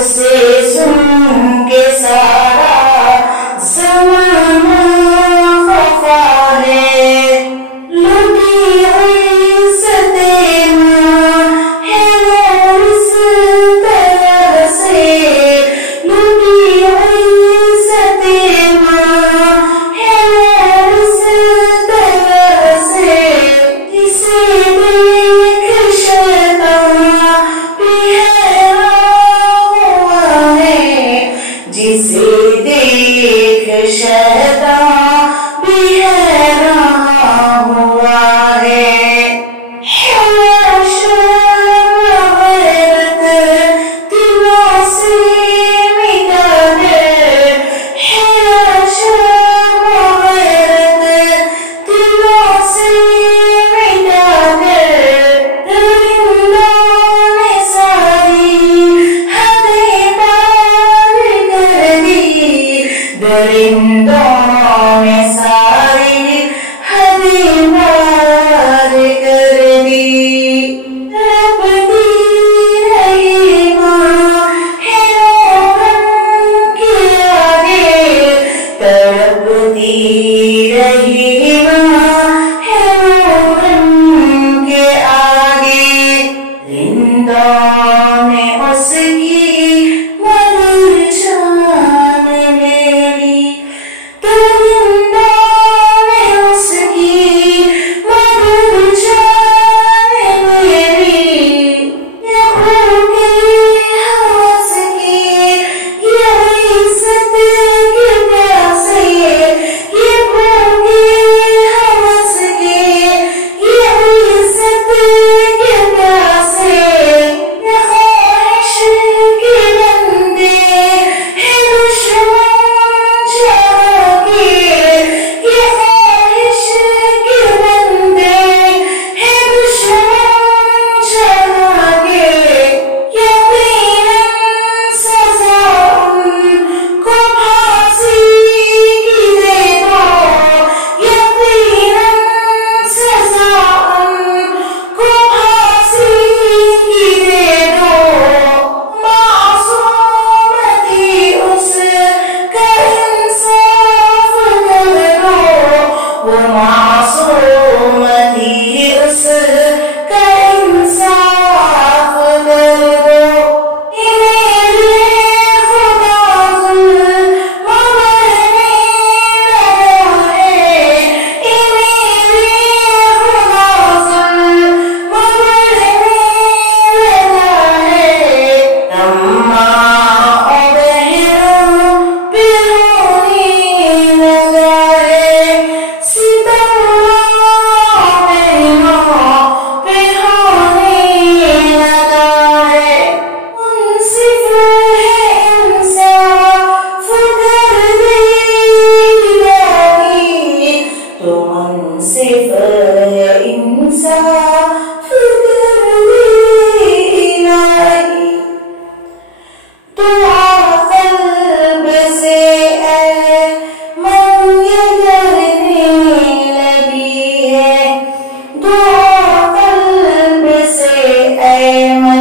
उसे सुन के सारा ज़माना खफा है। लुटी इज़्ज़तें माँ है वो इस तरह से, लुटी इज़्ज़तें माँ है वो इस तरह से। इसे देख शैतान भी हैरान हुआ है, जिसे देख शैतान भी हैरान हुआ है। शर्म गैरत दिलों से मिटा दे, शर्म गैरत दिलों से मिटा दे। दरिंदों ने सारी हदें पार कर दी, दरिंदों ने सारी हदें पार कर दी। तड़पती रही माँ है रोगन के आगे, तड़पती रही माँ है रोगन के आगे। रिंदों ने उसकी मधुर जान ले ली, दरिंदों ने उसकी मधुर जान ले ली। ये भूखे हवस के, ये इज़्ज़त के प्यासे, ये भूखे हवस के, ये इज़्ज़त के प्यासे। ये ख्वाहिश के बंदे हैं दुश्मन जहाँ के, ये ख्वाहिश के बंदे हैं दुश्मन जहाँ के। यकीनन सज़ा उनको फांसी की दे दो, यकीनन सज़ा उनको फांसी की दे दो। मासूम थी उसका इंसाफ कर दो, वो मासूम थी उसका इंसाफ कर दो। मेरे खुदा ज़ुल्म करने लगा है, मेरे खुदा ज़ुल्म करने लगा है। अम्मा और बहनों पे रोने लगा है, सितम बहनों पे होने लगा है। मुंसिफ है इंसाफ कर दे इलाही, तो मुंसिफ है इंसाफ कर दे इलाही। दुआ क़ल्ब से ऐ मन ये करने लगी है, दुआ क़ल्ब से ऐ मन